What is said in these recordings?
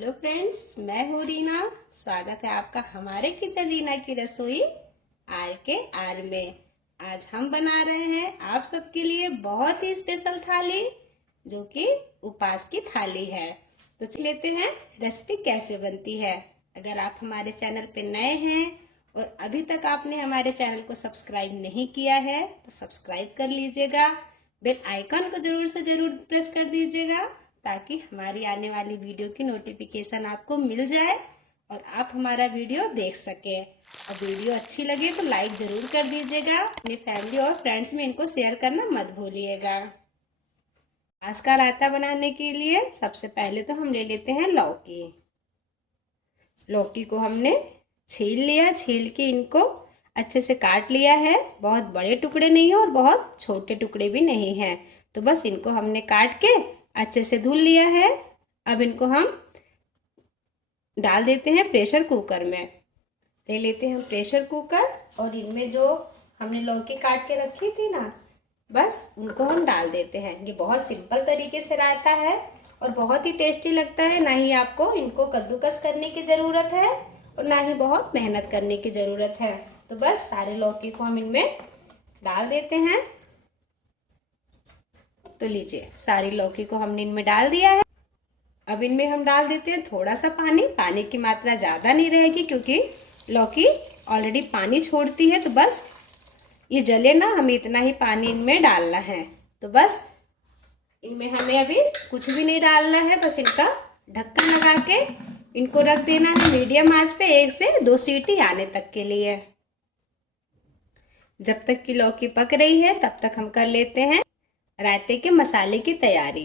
Hello friends, मैं हूँ रीना। स्वागत है आपका हमारे किचन रीना की रसोई आर के आर में। आज हम बना रहे हैं आप सबके लिए बहुत ही स्पेशल थाली, जो कि उपवास की थाली है। तो चलिए लेते हैं रेसिपी कैसे बनती है। अगर आप हमारे चैनल पे नए हैं और अभी तक आपने हमारे चैनल को सब्सक्राइब नहीं किया है तो सब्सक्राइब कर लीजिएगा। बेल आइकन को जरूर से जरूर प्रेस कर दीजिएगा ताकि हमारी आने वाली वीडियो की नोटिफिकेशन आपको मिल जाए और आप हमारा वीडियो देख सकें। और वीडियो अच्छी लगे तो लाइक जरूर कर दीजिएगा। अपनी फैमिली और फ्रेंड्स में इनको शेयर करना मत भूलिएगा। आज का रायता बनाने के लिए सबसे पहले तो हम ले लेते हैं लौकी। लौकी को हमने छील लिया, छील के इनको अच्छे से काट लिया है। बहुत बड़े टुकड़े नहीं है और बहुत छोटे टुकड़े भी नहीं हैं। तो बस इनको हमने काट के अच्छे से धुल लिया है। अब इनको हम डाल देते हैं प्रेशर कुकर में। ले लेते हैं प्रेशर कुकर और इनमें जो हमने लौकी काट के रखी थी ना, बस उनको हम डाल देते हैं। ये बहुत सिंपल तरीके से रायता है और बहुत ही टेस्टी लगता है। ना ही आपको इनको कद्दूकस करने की ज़रूरत है और ना ही बहुत मेहनत करने की ज़रूरत है। तो बस सारे लौकी को हम इनमें डाल देते हैं। तो लीजिए, सारी लौकी को हमने इनमें डाल दिया है। अब इनमें हम डाल देते हैं थोड़ा सा पानी। पानी की मात्रा ज़्यादा नहीं रहेगी क्योंकि लौकी ऑलरेडी पानी छोड़ती है। तो बस ये जले ना, हमें इतना ही पानी इनमें डालना है। तो बस इनमें हमें अभी कुछ भी नहीं डालना है। बस इनका ढक्कन लगा के इनको रख देना है मीडियम आंच पे 1 से 2 सीटी आने तक के लिए। जब तक कि लौकी पक रही है तब तक हम कर लेते हैं रायते के मसाले की तैयारी।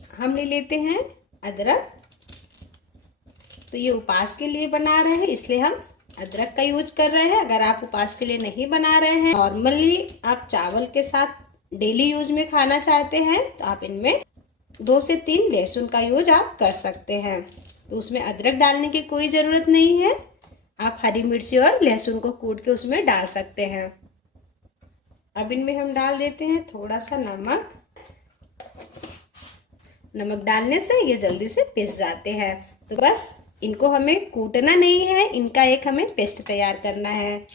हम ले लेते हैं अदरक। तो ये उपवास के लिए बना रहे हैं इसलिए हम अदरक का यूज कर रहे हैं। अगर आप उपवास के लिए नहीं बना रहे हैं, नॉर्मली आप चावल के साथ डेली यूज में खाना चाहते हैं, तो आप इनमें 2 से 3 लहसुन का यूज आप कर सकते हैं। तो उसमें अदरक डालने की कोई ज़रूरत नहीं है। आप हरी मिर्ची और लहसुन को कूट के उसमें डाल सकते हैं। अब इनमें हम डाल देते हैं थोड़ा सा नमक। नमक डालने से ये जल्दी से पिस जाते हैं। तो बस इनको हमें कूटना नहीं है, इनका एक हमें पेस्ट तैयार करना है।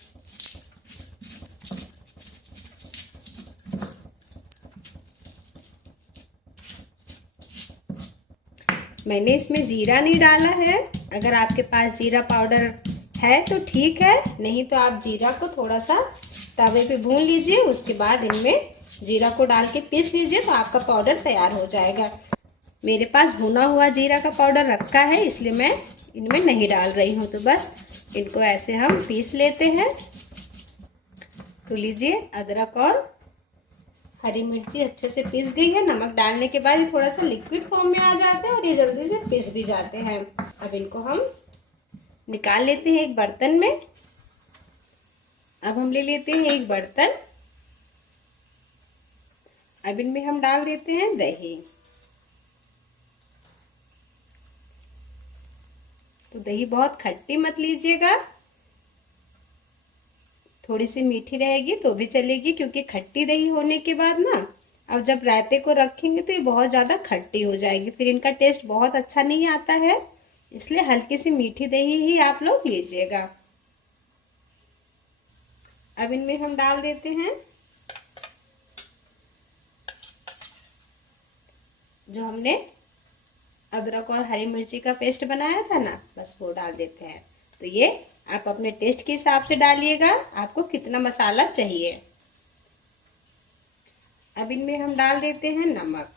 मैंने इसमें जीरा नहीं डाला है। अगर आपके पास जीरा पाउडर है तो ठीक है, नहीं तो आप जीरा को थोड़ा सा तवे पे भून लीजिए। उसके बाद इनमें जीरा को डाल के पीस लीजिए तो आपका पाउडर तैयार हो जाएगा। मेरे पास भुना हुआ जीरा का पाउडर रखा है इसलिए मैं इनमें नहीं डाल रही हूँ। तो बस इनको ऐसे हम पीस लेते हैं। तो लीजिए, अदरक और हरी मिर्ची अच्छे से पीस गई है। नमक डालने के बाद ये थोड़ा सा लिक्विड फॉर्म में आ जाते हैं और ये जल्दी से पीस भी जाते हैं। अब इनको हम निकाल लेते हैं एक बर्तन में। अब हम ले लेते हैं एक बर्तन। अब इनमें हम डाल देते हैं दही। तो दही बहुत खट्टी मत लीजिएगा, थोड़ी सी मीठी रहेगी तो भी चलेगी, क्योंकि खट्टी दही होने के बाद ना अब जब रायते को रखेंगे तो ये बहुत ज़्यादा खट्टी हो जाएगी, फिर इनका टेस्ट बहुत अच्छा नहीं आता है। इसलिए हल्की सी मीठी दही ही आप लोग लीजिएगा। अब इनमें हम डाल देते हैं जो हमने अदरक और हरी मिर्ची का पेस्ट बनाया था ना, बस वो डाल देते हैं। तो ये आप अपने टेस्ट के हिसाब से डालिएगा, आपको कितना मसाला चाहिए। अब इनमें हम डाल देते हैं नमक।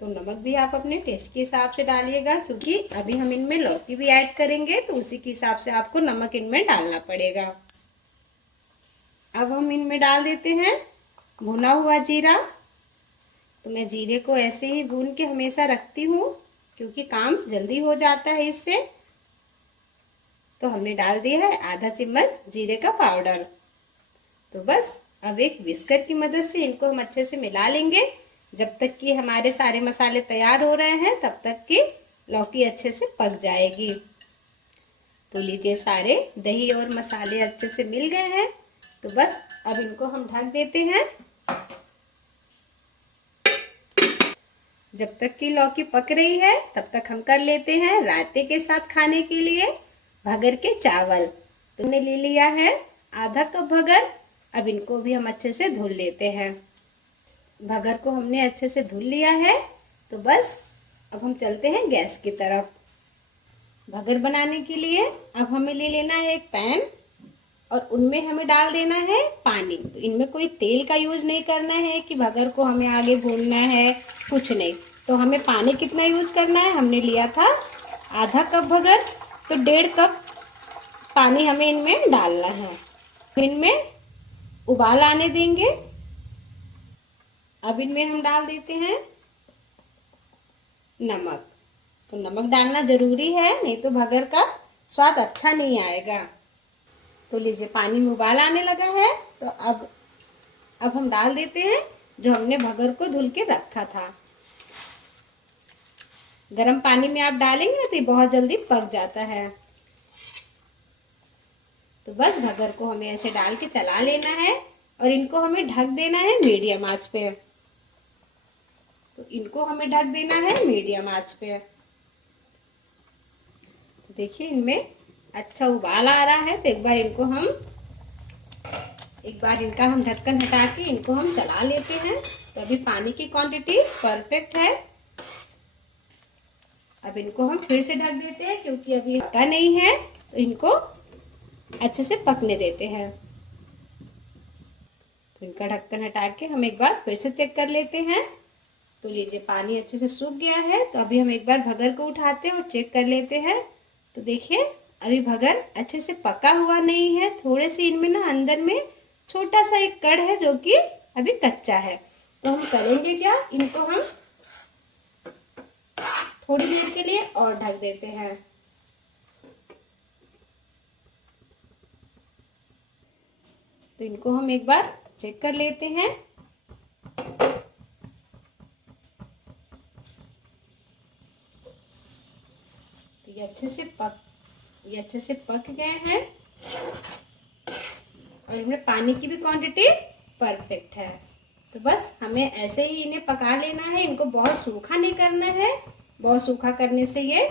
तो नमक भी आप अपने टेस्ट के हिसाब से डालिएगा, क्योंकि अभी हम इनमें लौकी भी ऐड करेंगे तो उसी के हिसाब से आपको नमक इनमें डालना पड़ेगा। अब हम इनमें डाल देते हैं भुना हुआ जीरा। तो मैं जीरे को ऐसे ही भून के हमेशा रखती हूँ क्योंकि काम जल्दी हो जाता है इससे। तो हमने डाल दिया है आधा चम्मच जीरे का पाउडर। तो बस अब एक विस्कर की मदद से इनको हम अच्छे से मिला लेंगे। जब तक कि हमारे सारे मसाले तैयार हो रहे हैं तब तक कि लौकी अच्छे से पक जाएगी। तो लीजिए, सारे दही और मसाले अच्छे से मिल गए हैं। तो बस अब इनको हम ढक देते हैं। जब तक कि लौकी पक रही है तब तक हम कर लेते हैं रायते के साथ खाने के लिए भगर के चावल। तुमने ले लिया है आधा कप भगर। अब इनको भी हम अच्छे से धुल लेते हैं। भगर को हमने अच्छे से धुल लिया है, तो बस अब हम चलते हैं गैस की तरफ। भगर बनाने के लिए अब हमें ले लेना है एक पैन और उनमें हमें डाल देना है पानी। तो इनमें कोई तेल का यूज नहीं करना है कि भगर को हमें आगे भूनना है, कुछ नहीं। तो हमें पानी कितना यूज करना है, हमने लिया था आधा कप भगर, तो 1.5 कप पानी हमें इनमें डालना है। इनमें उबाल आने देंगे। अब इनमें हम डाल देते हैं नमक। तो नमक डालना जरूरी है, नहीं तो भगर का स्वाद अच्छा नहीं आएगा। तो लीजिए पानी में उबाल आने लगा है, तो अब हम डाल देते हैं जो हमने भगर को धुल के रखा था। गर्म पानी में आप डालेंगे तो ये बहुत जल्दी पक जाता है। तो बस भगर को हमें ऐसे डाल के चला लेना है और इनको हमें ढक देना है मीडियम आंच पे। तो इनको हमें ढक देना है मीडियम आंच पे। तो देखिए इनमें अच्छा उबाल आ रहा है, तो एक बार इनका हम ढक्कन हटा के इनको हम चला लेते हैं। तो अभी पानी की क्वांटिटी परफेक्ट है। अब इनको हम फिर से ढक देते हैं, क्योंकि अभी पका नहीं है, तो इनको अच्छे से पकने देते हैं। तो इनका ढक्कन हटा के हम एक बार फिर से चेक कर लेते हैं। तो लीजिए पानी अच्छे से सूख गया है। तो अभी हम एक बार भगर को उठाते हैं और चेक कर लेते हैं। तो देखिए अभी भगर अच्छे से पका हुआ नहीं है, थोड़े से इनमें ना अंदर में छोटा सा एक कड़ है जो कि अभी कच्चा है। तो हम करेंगे क्या, इनको हम थोड़ी देर के लिए और ढक देते हैं। तो इनको हम एक बार चेक कर लेते हैं। तो ये अच्छे से पक गए हैं और इनमें पानी की भी क्वांटिटी परफेक्ट है। तो बस हमें ऐसे ही इन्हें पका लेना है। इनको बहुत सूखा नहीं करना है, बहुत सूखा करने से ये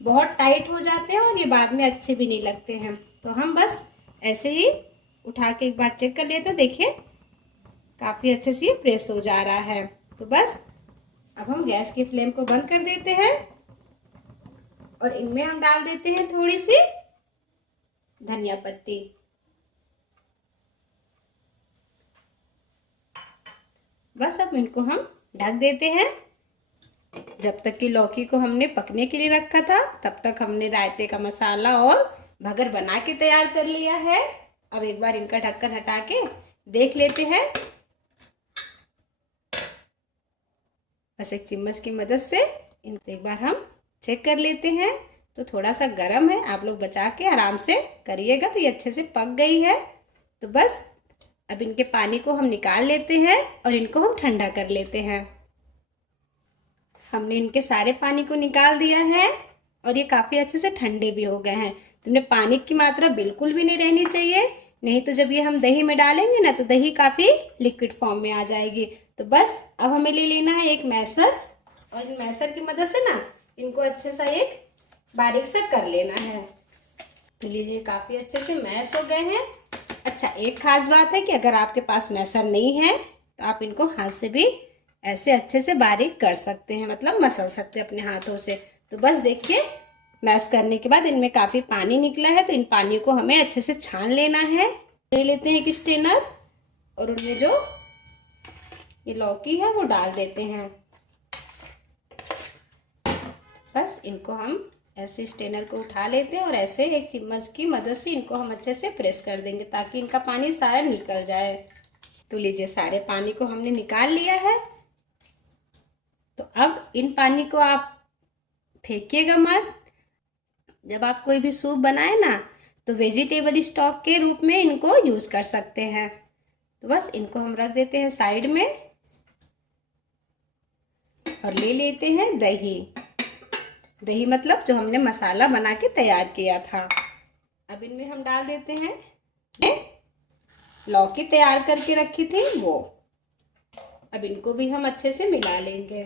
बहुत टाइट हो जाते हैं और ये बाद में अच्छे भी नहीं लगते हैं। तो हम बस ऐसे ही उठा के एक बार चेक कर लेते हैं। देखिए काफ़ी अच्छे से ये प्रेस हो जा रहा है। तो बस अब हम गैस की फ्लेम को बंद कर देते हैं और इनमें हम डाल देते हैं थोड़ी सी धनिया पत्ती। बस अब इनको हम ढक देते हैं। जब तक कि लौकी को हमने पकने के लिए रखा था, तब तक हमने रायते का मसाला और भगर बना के तैयार कर लिया है। अब एक बार इनका ढक्कन हटा के देख लेते हैं। बस एक चम्मच की मदद से इनको एक बार हम चेक कर लेते हैं। तो थोड़ा सा गर्म है, आप लोग बचा के आराम से करिएगा। तो ये अच्छे से पक गई है। तो बस अब इनके पानी को हम निकाल लेते हैं और इनको हम ठंडा कर लेते हैं। हमने इनके सारे पानी को निकाल दिया है और ये काफ़ी अच्छे से ठंडे भी हो गए हैं। तो इनमें पानी की मात्रा बिल्कुल भी नहीं रहनी चाहिए, नहीं तो जब ये हम दही में डालेंगे ना तो दही काफ़ी लिक्विड फॉर्म में आ जाएगी। तो बस अब हमें ले लेना है एक मैसर और इन मैसर की मदद से ना इनको अच्छे सा एक बारीक सा कर लेना है। तो लीजिए काफ़ी अच्छे से मैश हो गए हैं। अच्छा एक खास बात है कि अगर आपके पास मैसर नहीं है तो आप इनको हाथ से भी ऐसे अच्छे से बारीक कर सकते हैं, मतलब मसल सकते हैं अपने हाथों से। तो बस देखिए मैश करने के बाद इनमें काफ़ी पानी निकला है, तो इन पानियों को हमें अच्छे से छान लेना है। ले लेते हैं एक स्ट्रेनर और उनमें जो ये लौकी है वो डाल देते हैं। बस इनको हम ऐसे स्ट्रेनर को उठा लेते हैं और ऐसे एक चम्मच की मदद से इनको हम अच्छे से प्रेस कर देंगे ताकि इनका पानी सारा निकल जाए। तो लीजिए सारे पानी को हमने निकाल लिया है। तो अब इन पानी को आप फेंकिएगा मत। जब आप कोई भी सूप बनाए ना तो वेजिटेबल स्टॉक के रूप में इनको यूज़ कर सकते हैं। तो बस इनको हम रख देते हैं साइड में और ले लेते हैं दही। दही मतलब जो हमने मसाला बना के तैयार किया था। अब इनमें हम डाल देते हैं लौकी तैयार करके रखी थी वो। अब इनको भी हम अच्छे से मिला लेंगे।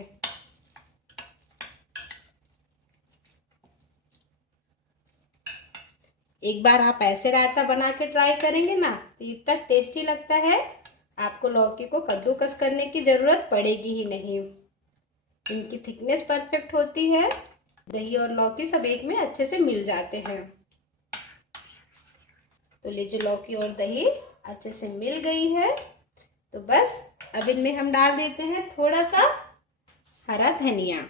एक बार आप ऐसे रायता बना के ट्राई करेंगे ना तो इतना टेस्टी लगता है, आपको लौकी को कद्दूकस करने की ज़रूरत पड़ेगी ही नहीं। इनकी थिकनेस परफेक्ट होती है, दही और लौकी सब एक में अच्छे से मिल जाते हैं। तो लीजिए लौकी और दही अच्छे से मिल गई है, तो बस अब इनमें हम डाल देते हैं थोड़ा सा हरा धनिया।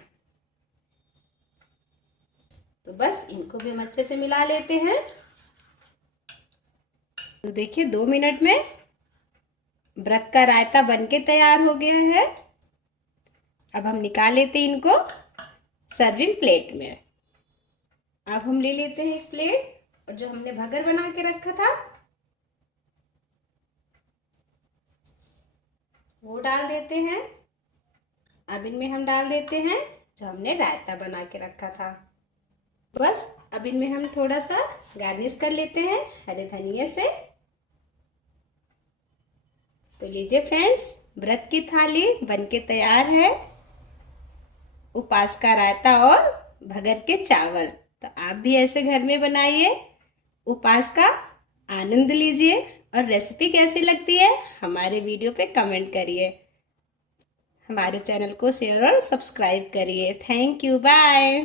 तो बस इनको भी हम अच्छे से मिला लेते हैं। तो देखिए 2 मिनट में व्रत का रायता बनके तैयार हो गया है। अब हम निकाल लेते हैं इनको सर्विंग प्लेट में। अब हम ले लेते हैं एक प्लेट और जो हमने भगर बना के रखा था वो डाल देते हैं। अब इनमें हम डाल देते हैं जो हमने रायता बना के रखा था। बस अब इनमें हम थोड़ा सा गार्निश कर लेते हैं हरे धनिया से। तो लीजिए फ्रेंड्स, व्रत की थाली बनके तैयार है। उपास का रायता और भगर के चावल। तो आप भी ऐसे घर में बनाइए, उपास का आनंद लीजिए। और रेसिपी कैसी लगती है हमारे वीडियो पे कमेंट करिए। हमारे चैनल को शेयर और सब्सक्राइब करिए। Thank you, bye.